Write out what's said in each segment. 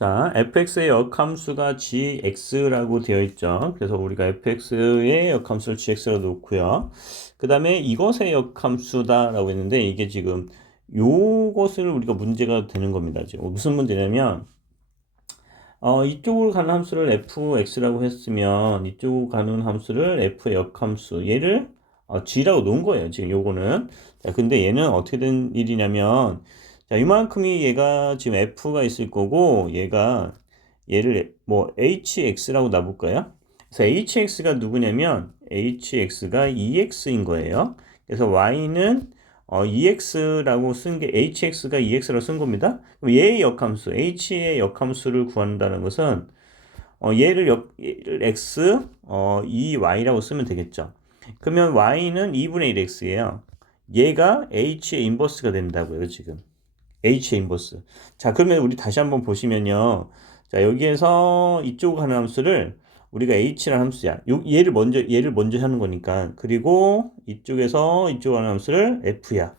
자, fx의 역함수가 gx라고 되어 있죠. 그래서 우리가 fx의 역함수를 gx로 놓고요. 그 다음에 이것의 역함수다라고 했는데 이게 지금 요것을 우리가 문제가 되는 겁니다. 지금 무슨 문제냐면 이쪽으로 가는 함수를 fx라고 했으면 이쪽으로 가는 함수를 f의 역함수 얘를 g라고 놓은 거예요. 지금 요거는. 자, 근데 얘는 어떻게 된 일이냐면 자, 이만큼이 얘가 지금 f가 있을 거고 얘를 뭐 hx라고 놔볼까요? 그래서 hx가 누구냐면 hx가 ex인 거예요. 그래서 y는 ex라고 쓴 게 hx가 ex라고 쓴 겁니다. 그럼 얘의 역함수 h의 역함수를 구한다는 것은 얘를 x 2y라고 쓰면 되겠죠. 그러면 y는 2분의 1x예요. 얘가 h의 인버스가 된다고요, 지금. h의 인버스. 자, 그러면 우리 다시 한번 보시면요. 자, 여기에서 이쪽으로 가는 함수를 우리가 h라는 함수야. 얘를 먼저 하는 거니까. 그리고 이쪽에서 이쪽으로 가는 함수를 f야.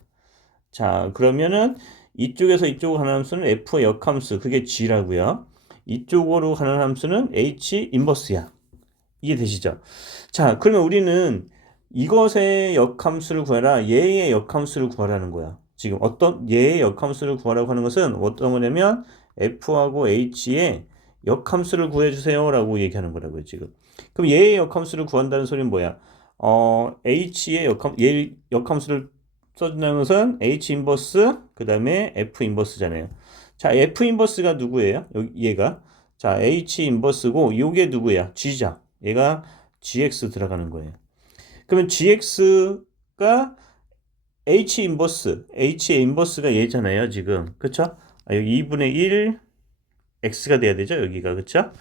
자, 그러면은 이쪽에서 이쪽으로 가는 함수는 f의 역함수. 그게 g라고요. 이쪽으로 가는 함수는 h 인버스야. 이해 되시죠? 자, 그러면 우리는 이것의 역함수를 구하라, 얘의 역함수를 구하라는 거야. 지금 어떤 얘의 역함수를 구하라고 하는 것은 어떤 거냐면 f하고 h의 역함수를 구해주세요 라고 얘기하는 거라고요, 지금. 그럼 얘의 역함수를 구한다는 소리는 뭐야? h의 얘 역함수를 써준다는 것은 h 인버스 그 다음에 f 인버스잖아요. 자, f 인버스가 누구예요? 얘가. 자, h 인버스고 요게 누구야? g자. 얘가 gx 들어가는 거예요. 그러면 gx가 h 인버스, h의 인버스가 얘잖아요, 지금. 그쵸? 여기 2분의 1 x가 돼야 되죠, 여기가. 그쵸?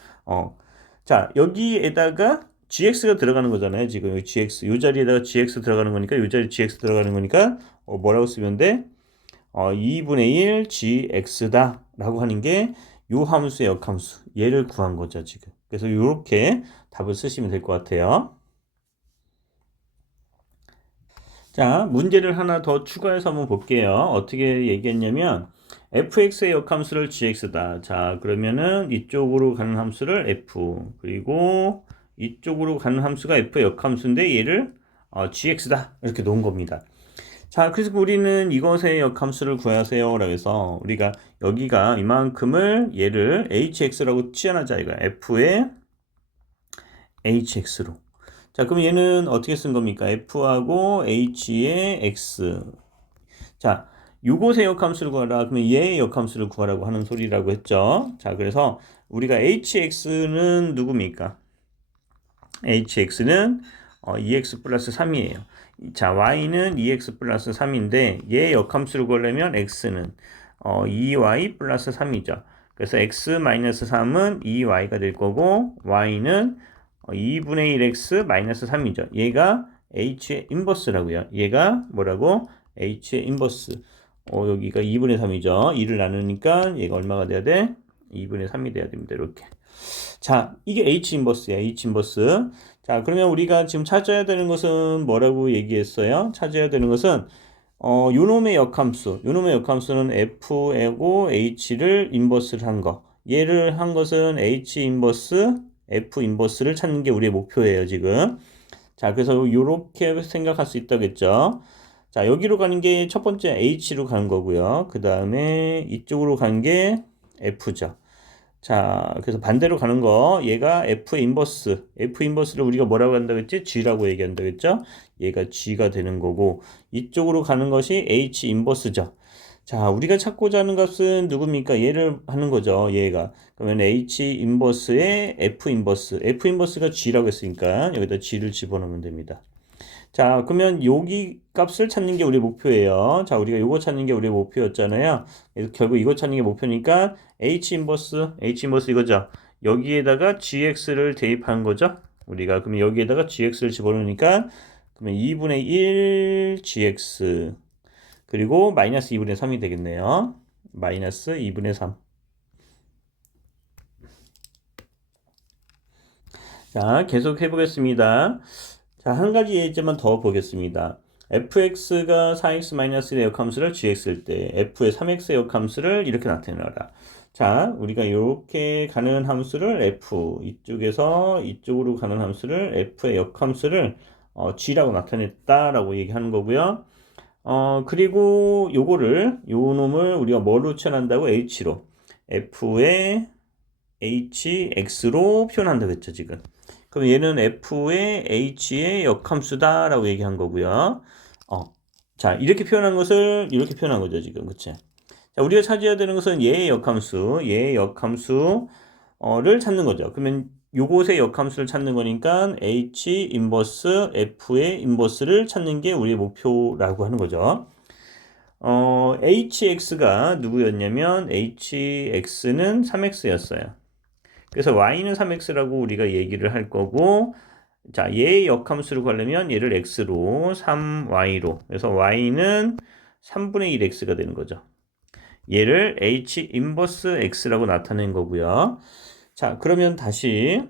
자, 여기에다가 gx가 들어가는 거잖아요, 지금. 여기 gx. 요 자리에다가 gx 들어가는 거니까, 요 자리 gx 들어가는 거니까, 뭐라고 쓰면 돼? 2분의 1 gx다. 라고 하는 게 요 함수의 역함수. 얘를 구한 거죠, 지금. 그래서 이렇게 답을 쓰시면 될 것 같아요. 자, 문제를 하나 더 추가해서 한번 볼게요. 어떻게 얘기했냐면 fx의 역함수를 gx다. 자, 그러면은 이쪽으로 가는 함수를 f, 그리고 이쪽으로 가는 함수가 f의 역함수인데 얘를 gx다. 이렇게 놓은 겁니다. 자, 그래서 우리는 이것의 역함수를 구하세요 라고 해서 우리가 여기가 이만큼을 얘를 hx라고 치환하자 이거야. f의 hx로. 자, 그럼 얘는 어떻게 쓴 겁니까? f하고 h의 x. 자, 요것의 역함수를 구하라. 그러면 얘의 역함수를 구하라고 하는 소리라고 했죠. 자, 그래서 우리가 hx는 누굽니까? hx는 2x 플러스 3이에요. 자, y는 2x 플러스 3인데 얘의 역함수를 구하려면 x는 2y 플러스 3이죠. 그래서 x 마이너스 3은 2y가 될 거고 y는 2분의 1x 마이너스 3이죠. 얘가 h의 인버스라고요. 얘가 뭐라고? h의 인버스. 여기가 2분의 3이죠. 2를 나누니까 얘가 얼마가 돼야 돼? 2분의 3이 돼야 됩니다. 이렇게. 자, 이게 h 인버스야. h 인버스. 자, 그러면 우리가 지금 찾아야 되는 것은 뭐라고 얘기했어요? 찾아야 되는 것은 요놈의 역함수. 요놈의 역함수는 f하고 h를 인버스를 한 거. 얘를 한 것은 h 인버스, f 인버스를 찾는 게 우리의 목표예요, 지금. 자, 그래서 요렇게 생각할 수 있다겠죠. 자, 여기로 가는 게 첫 번째 h로 가는 거고요. 그 다음에 이쪽으로 가는 게 f죠. 자, 그래서 반대로 가는 거, 얘가 F의 인버스. F 인버스를 우리가 뭐라고 한다고 했지? G라고 얘기한다고 했죠? 얘가 G가 되는 거고, 이쪽으로 가는 것이 H 인버스죠. 자, 우리가 찾고자 하는 값은 누굽니까? 얘를 하는 거죠, 얘가. 그러면 H 인버스에 F 인버스. F 인버스가 G라고 했으니까 여기다 G를 집어넣으면 됩니다. 자, 그러면 여기 값을 찾는 게 우리 목표예요. 자, 우리가 이거 찾는 게 우리 목표였잖아요. 그래서 결국 이거 찾는 게 목표니까 H 인버스 이거죠. 여기에다가 GX를 대입한 거죠. 우리가 그러면 여기에다가 GX를 집어넣으니까 그러면 2분의 1 GX 그리고 마이너스 2분의 3이 되겠네요. 마이너스 2분의 3. 자, 계속 해보겠습니다. 자, 한 가지 예제만 더 보겠습니다. fx가 4x-1의 역함수를 gx일 때 f의 3x의 역함수를 이렇게 나타내라. 자, 우리가 이렇게 가는 함수를 f, 이쪽에서 이쪽으로 가는 함수를 f의 역함수를 g라고 나타냈다라고 얘기하는 거고요. 그리고 요 놈을 우리가 뭐로 표현한다고? h로. f의 hx로 표현한다고 했죠, 지금. 그럼 얘는 f의 h의 역함수다라고 얘기한 거고요. 자, 이렇게 표현한 것을 이렇게 표현한 거죠, 지금. 그치? 자, 우리가 찾아야 되는 것은 얘의 역함수를 찾는 거죠. 그러면 요것의 역함수를 찾는 거니까 h 인버스 f의 인버스를 찾는 게 우리의 목표라고 하는 거죠. hx가 누구였냐면 hx는 3x였어요. 그래서 y는 3x라고 우리가 얘기를 할 거고, 자, 얘의 역함수를 구하려면 얘를 x로 3y로, 그래서 y는 3분의 1x가 되는 거죠. 얘를 h 인버스 x라고 나타낸 거고요. 자, 그러면 다시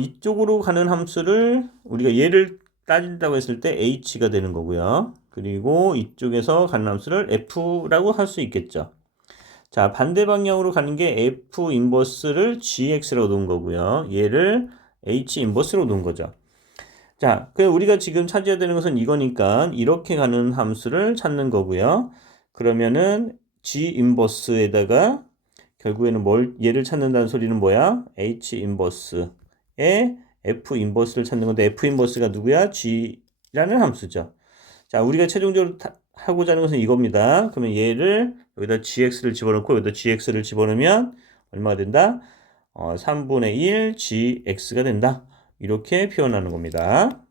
이쪽으로 가는 함수를 우리가 얘를 따진다고 했을 때 h가 되는 거고요. 그리고 이쪽에서 가는 함수를 f라고 할 수 있겠죠. 자, 반대 방향으로 가는 게 f 인버스를 gx라고 놓은 거고요. 얘를 h 인버스로 놓은 거죠. 자, 그 우리가 지금 찾아야 되는 것은 이거니까 이렇게 가는 함수를 찾는 거고요. 그러면은 g 인버스에다가 결국에는 얘를 찾는다는 소리는 뭐야? h 인버스에 f 인버스를 찾는 건데 f 인버스가 누구야? g라는 함수죠. 자, 우리가 최종적으로 하고자 하는 것은 이겁니다. 그러면 얘를 여기다 gx를 집어넣고 여기다 gx를 집어넣으면 얼마가 된다? 3분의 1 gx가 된다. 이렇게 표현하는 겁니다.